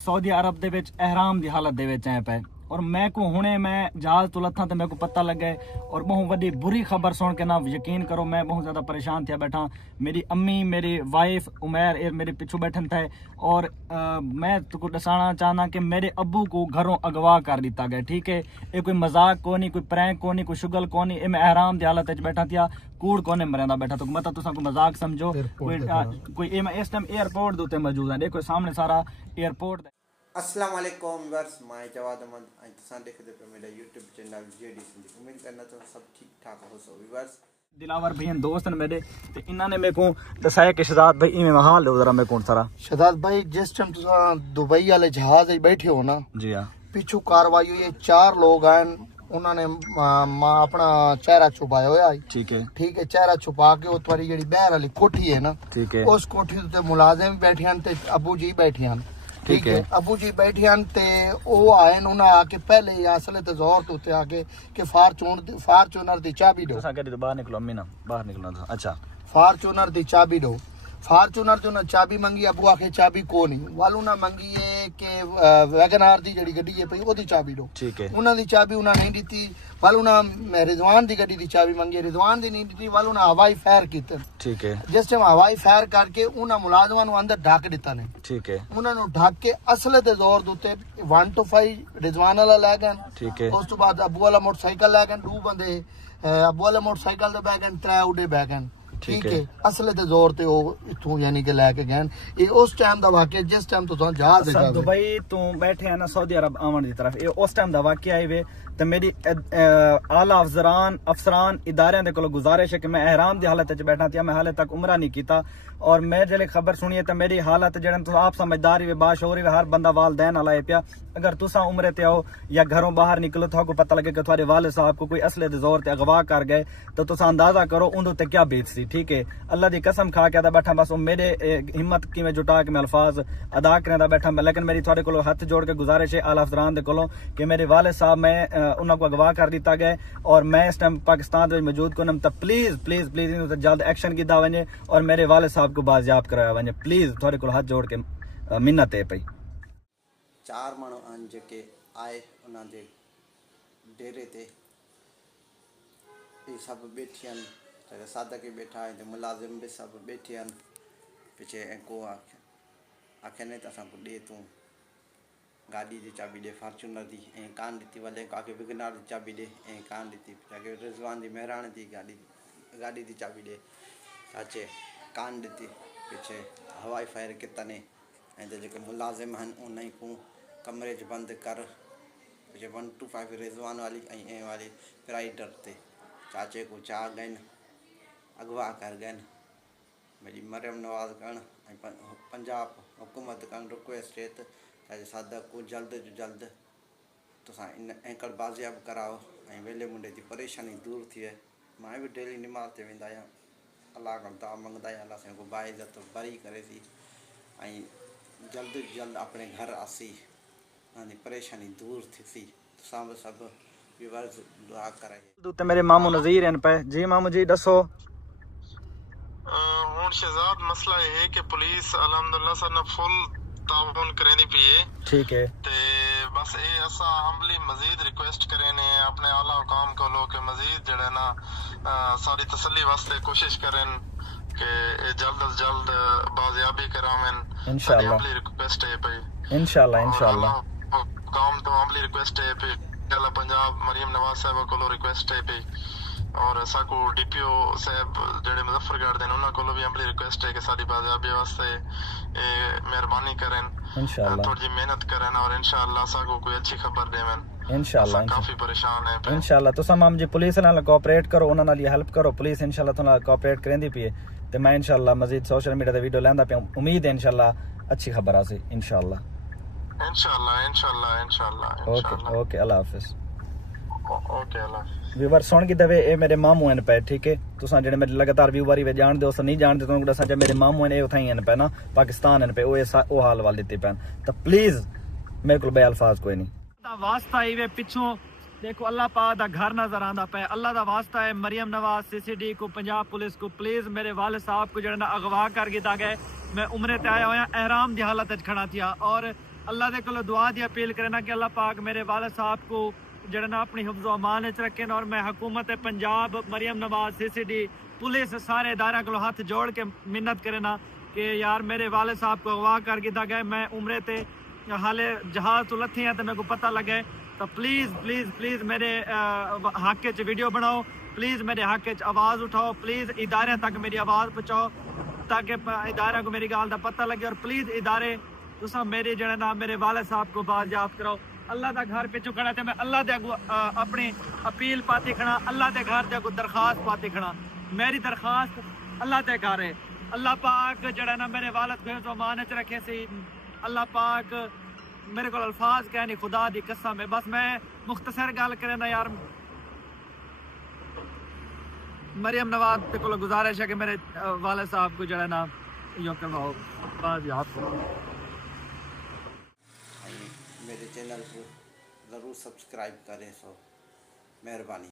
Saudi अरब दे विच एहराम दी हालत दे विच आए पे और मैं को हुणे मैं जहाज तो लथा तो मेरे को पता लगे और बहुत बड़ी बुरी खबर सुन के ना यकीन करो मैं बहुत ज़्यादा परेशान थिया बैठा। मेरी अम्मी मेरी वाइफ उमैर ये मेरे पिछू बैठन थे और मैं तुको दसाना चाहना कि मेरे अब्बू को घरों अगवा कर दिता गया। ठीक है, ये कोई मजाक को नहीं, कोई प्रैंक को नहीं, कोई शुगल को नहीं, मैं एहराम दी हालत बैठा थिया, कूड़ कोने मरेंदा बैठा तो मतलब तुसा को मजाक समझो। कोई इस टाइम एयरपोर्ट दे उत्ते मौजूद है, देखो सामने सारा एयरपोर्ट। अस्सलाम वालेकुम वर्स मैं जवाद अहमद आज तुसां देखदे पे मेरा यूट्यूब चैनल जेडी सिंधी। उम्मीद करना तो सब ठीक ठाक हो सो व्यूअर्स। दिलावर भैया दोस्त ने मेरे ते इन्होंने मेरे को दसाया कि शहजाद भाई इवें हाल है जरा मैं कौन सारा शहजाद भाई जिस टाइम तुसां दुबई वाले जहाज बैठे हो ना जी हां पिछू कार्रवाई हुई है, 4 लोग आए उन्होंने अपना चेहरा छुपाया हुआ। ठीक है चेहरा छुपा के उस वाली जेडी बहर वाली कोठी है ना, ठीक है उस कोठी ते मुलाजिम बैठे हैं ते अबू जी बैठे हैं। ठीक है अबू जी बैठे हैं ते ओ आए उन्हें आके पहले ही असले ते जोर तो ते आके कि फार्चूनर दी चाबी दो। तुसा कहते बाहर निकलो अम्मी ना बाहर निकलना था। अच्छा फार्चूनर दी चाबी दो। फार्चूनर जो ना चाबी मंगी, अबू आके चाबी को नहीं वालू ना मंगी है कि वैगनार दी जड़ी गड्डी है पई ओदी चाबी दो। ठीक है उन्हां दी चाबी उन्हां नहीं दी। वालू ना रिजवान दी गड्डी दी चाबी मंगी, रिजवान दी नहीं दी। वालू ना हवाई फायर कीते। ठीक है जिस टाइम हवाई फायर करके उन्हां मुलाजमां नु अंदर ढक दिता ने। ठीक है उन्हां नु ढक के असले ते जोर दुते 1 to 5 रिजवान वाला ले गए। ठीक है उस तो बाद अबू वाला मोटरसाइकिल ले गए, 2 बंदे अबू वाला मोटरसाइकिल ते बैग 3 उड़े बैग। ठीक है असले ते जोर ते इथों यानी कि लेके गए। ये उस टाइम दा वाकया जिस टाइम तो जहाज है दुबई तो बैठे हैं ना सऊदी अरब आवन दी तरफ, ये उस टाइम दा वाकया है वे ते मेरी आला अफसरान इदारे दे कोल गुजारिश है कि मैं एहराम दी हालत च बैठा था, मैं हाले तक उमरा नहीं कीता और मैं जेले खबर सुनिए तो मेरी हालत जेड़न तो आप समझदार ही बाशऊर ही हर बंदा वालदैन वाला है पिया। अगर तुसा उम्रे ते आओ या घरों बाहर निकलो तो आपको पता लगे कि तुम्हारे वाले साहब को कोई असले दे जोर ते अगवा कर गए तो तुसा अंदाजा करो उन्दे ते क्या बीत सी। ठीक है अल्लाह दी कसम खा के बैठा बस मेरे हिम्मत की मैं जुटा के मैं अल्फाज अदा करने बैठा मैं, लेकिन मेरी थोड़े को हाथ जोड़ के गुजारिश है आला अफसरान दे कोलों कि मेरे वाले साहब मैं उन्होंने को अगवा कर दिता गया और मैं इस टाइम पाकिस्तान में मौजूद को तो प्लीज प्लीज प्लीज जल्द एक्शन किया वजे और मेरे वाले साहब को बाजियाब कराया वजे। प्लीज थोड़े को हाथ जोड़ के मिन्नत है पई। 4 माण्हू आहिनि जेके आए उन्हां जे डेरे ते ये सब बैठी आहिनि, सादके बैठा आहिनि, मुलाज़िम भी सब बैठे आहिनि पिछे ऐं को आखे नहीं तो असांखे ॾे तूं गाड़ी की चाबी ॾे फार्चूनर दी ऐं कान ॾिती, भले काके विगनार की चाबी ॾे ऐं कान ॾिती, जाके रिजवान दी मेहरान दी गाड़ी की चाबी ॾे चाचे कान ॾिती, पिछे हवाई फायर कितने ऐं जेके मुलाज़िम आहिनि उन को कमरे च बंद कर, पिछे 1 to 5 रिजवान वाली ऐं वाली राइडर ते चाचे को चा गन अगवा कर गन। मेरी मरियम नवाज करण पंजाब हुकूमत करण रिक्वेस्ट है तो सादक को जल्द जो जल्द तुसा इन एंकर बाजियाब कराओ ऐं वेले मुंडे की परेशानी दूर थी है। मैं भी डेली नमाज ते वेंदा आहियां, अल्लाह खां दुआ मंगदा आहियां अल्लाह से को बाइज़त बरी करे सी ऐं जल्द जल्द अपने घर आसी उन्हें परेशानी दूर थी सी। तुसां भी सब व्यूअर्स दुआ कराए। तो मेरे मामू नज़ीर हैं पे जी मामू जी दसो। हुन शहजाद मसला ये है कि पुलिस अल्हम्दुलिल्लाह सन फुल ताउन करेंदी पई है। ठीक है ते बस ये असा हम्बली मजीद रिक्वेस्ट करें ने अपने आला हुकाम को लो के मजीद जड़े ना सारी तसल्ली वास्ते कोशिश करें कि जल्द अज जल्द बाजियाबी करावें इंशाल्लाह। हम्बली रिक्वेस्ट है भाई इंशाल्लाह काम तो हम्बली रिक्वेस्ट है पे अल्लाह पंजाब मरियम नवाज साहब को रिक्वेस्ट है पे और साकू डीपीओ साहब जेडे मुजफ्फरगढ़ दे उन्हां कोलो भी हम्बली रिक्वेस्ट है कि साडी बाजियाबी वास्ते मेहरबानी करें इंशाल्लाह, थोड़ी मेहनत करें और इंशाल्लाह साकू कोई अच्छी खबर देवें इंशाल्लाह। काफी परेशान है इंशाल्लाह तुसा माम जी पुलिस नाल कोऑपरेट करो, उन्हां नाल हेल्प करो, पुलिस इंशाल्लाह तुना कोऑपरेट करेंदी पई है ते मैं इंशाल्लाह मजीद सोशल मीडिया ते वीडियो लैंदा पे उम्मीद है इंशाल्लाह अच्छी खबर आसी इंशाल्लाह। ओके अल्लाह हाफिज। ओके अल्लाह व्यूवर सुन के दवे ए मेरे मामू हैं पे। ठीक है तुसा जेडे मेरे लगातार व्यूवर ही वे जान दे नहीं जानते तो दसा जे मेरे मामू हैं ए उथाई हैं पे ना पाकिस्तान हैं पे ओ हाल वाल दिते पैन तो प्लीज मेरे को बे अल्फाज कोई नहीं दा वास्ता ही वे पिछों देखो अल्लाह पाक दा घर नजर आंदा पे, अल्लाह दा वास्ता है मरियम नवाज सीसीडी को पंजाब पुलिस को प्लीज मेरे वाले साहब को जेड़ा अगवा कर दिता गया। मैं उम्रे ते आया होया एहराम दी हालत च खड़ा थिया और अल्लाह दे कोलो दुआ दी अपील करना कि अल्लाह पाक मेरे वालिद साहब को जड़ा ना अपनी हिफ्ज़ व अमान च रखें। और मैं हुकूमत पंजाब, मरियम नवाज, CCD, पुलिस, सारे इदारा को हाथ जोड़ के मिन्नत करना कि यार मेरे वालिद साहब को अगवा कर किया गया, मैं उम्रे ते हाले जहाज तो लथे हैं तो मेरे को पता लगे, तो प्लीज़ प्लीज़ प्लीज़ मेरे हक च वीडियो बनाओ, प्लीज़ मेरे हक च आवाज़ उठाओ, प्लीज़ इदारे तक मेरी आवाज़ पहुँचाओ ताकि इदारे को मेरी गाल का पता लगे। और प्लीज़ इदारे तुसा मेरे जड़ा ना मेरे वालिद साहब को बाजियाब कराओ। अल्लाह का घर पिछू खड़ा थे मैं अल्लाह दे अगू अपनी अपील पाती खड़ा, अल्लाह के घर दे अगू दरखास्त पाती खड़ा। मेरी दरखास्त अल्लाह के घर है। अल्लाह पाक जड़ा ना मेरे वालिद को तो मान च रखे सी। अल्लाह पाक मेरे को अल्फाज कह नहीं, खुदा दी कसम है। बस मैं मुख्तसर गल करना यार, मरियम नवाज को गुजारिश है कि मेरे वालिद साहब को जड़ा ना यो करवाओ बाजियाब। मेरे चैनल को ज़रूर सब्सक्राइब करें, सो मेहरबानी।